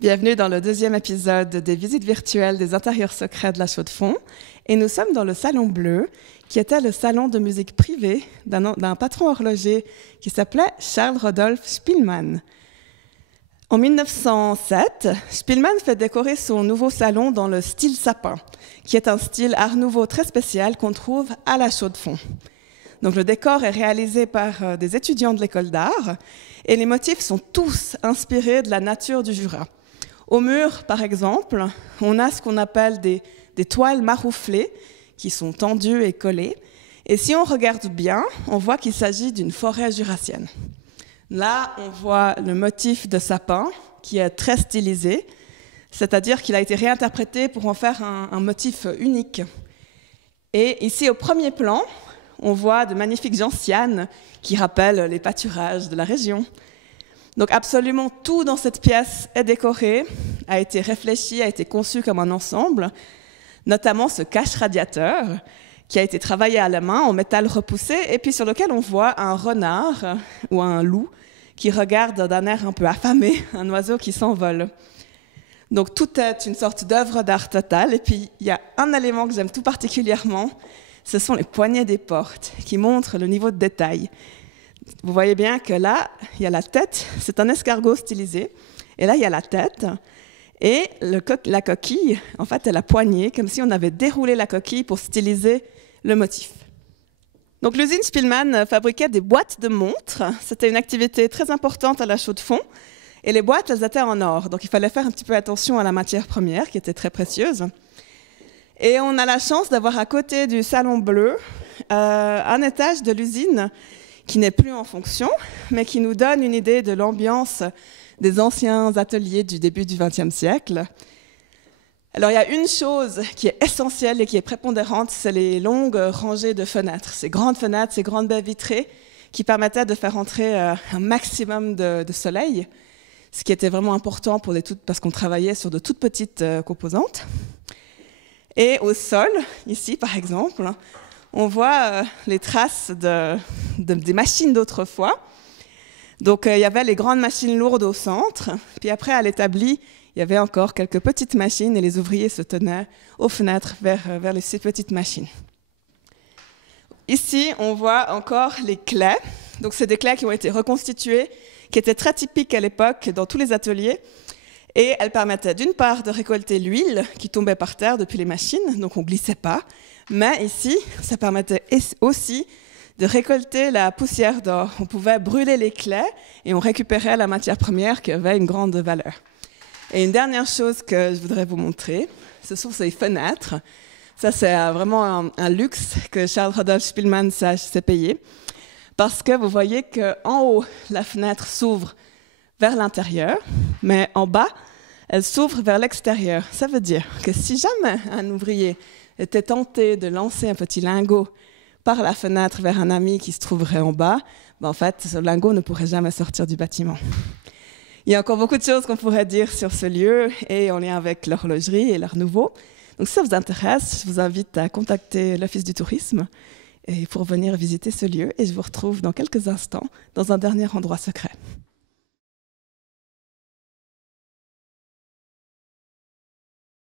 Bienvenue dans le deuxième épisode des visites virtuelles des intérieurs secrets de la Chaux-de-Fonds. Et nous sommes dans le Salon Bleu, qui était le salon de musique privé d'un patron horloger qui s'appelait Charles-Rodolphe Spillmann. En 1907, Spillmann fait décorer son nouveau salon dans le style sapin, qui est un style art nouveau très spécial qu'on trouve à la Chaux-de-Fonds. Donc le décor est réalisé par des étudiants de l'école d'art et les motifs sont tous inspirés de la nature du Jura. Au mur, par exemple, on a ce qu'on appelle des toiles marouflées qui sont tendues et collées. Et si on regarde bien, on voit qu'il s'agit d'une forêt jurassienne. Là, on voit le motif de sapin qui est très stylisé, c'est-à-dire qu'il a été réinterprété pour en faire un motif unique. Et ici, au premier plan, on voit de magnifiques gentianes qui rappellent les pâturages de la région. Donc absolument tout dans cette pièce est décoré, a été réfléchi, a été conçu comme un ensemble, notamment ce cache-radiateur qui a été travaillé à la main en métal repoussé et puis sur lequel on voit un renard ou un loup qui regarde d'un air un peu affamé un oiseau qui s'envole. Donc tout est une sorte d'œuvre d'art totale. Et puis il y a un élément que j'aime tout particulièrement, ce sont les poignées des portes qui montrent le niveau de détail. Vous voyez bien que là, il y a la tête, c'est un escargot stylisé, et là, il y a la tête, et la coquille, en fait, est la poignée, comme si on avait déroulé la coquille pour styliser le motif. Donc l'usine Spillmann fabriquait des boîtes de montres, c'était une activité très importante à la Chaux-de-Fonds, et les boîtes, elles étaient en or, donc il fallait faire un petit peu attention à la matière première, qui était très précieuse. Et on a la chance d'avoir à côté du Salon Bleu un étage de l'usine qui n'est plus en fonction, mais qui nous donne une idée de l'ambiance des anciens ateliers du début du XXe siècle. Alors, il y a une chose qui est essentielle et qui est prépondérante, c'est les longues rangées de fenêtres, ces grandes baies vitrées qui permettaient de faire entrer un maximum de soleil, ce qui était vraiment important parce qu'on travaillait sur de toutes petites composantes. Et au sol, ici par exemple, on voit les traces des machines d'autrefois. Donc, il y avait les grandes machines lourdes au centre. Puis après, à l'établi, il y avait encore quelques petites machines et les ouvriers se tenaient aux fenêtres vers ces petites machines. Ici, on voit encore les claies. Donc, c'est des claies qui ont été reconstituées, qui étaient très typiques à l'époque dans tous les ateliers. Et elles permettaient d'une part de récolter l'huile qui tombait par terre depuis les machines, donc on ne glissait pas. Mais ici, ça permettait aussi de récolter la poussière d'or. On pouvait brûler les claies et on récupérait la matière première qui avait une grande valeur. Et une dernière chose que je voudrais vous montrer, ce sont ces fenêtres. Ça, c'est vraiment un luxe que Charles-Rodolphe Spillmann s'est payé. Parce que vous voyez qu'en haut, la fenêtre s'ouvre vers l'intérieur, mais en bas, elle s'ouvre vers l'extérieur. Ça veut dire que si jamais un ouvrier était tenté de lancer un petit lingot par la fenêtre vers un ami qui se trouverait en bas, en fait, ce lingot ne pourrait jamais sortir du bâtiment. Il y a encore beaucoup de choses qu'on pourrait dire sur ce lieu et en lien avec l'horlogerie et l'art nouveau. Donc, si ça vous intéresse, je vous invite à contacter l'Office du tourisme pour venir visiter ce lieu et je vous retrouve dans quelques instants dans un dernier endroit secret.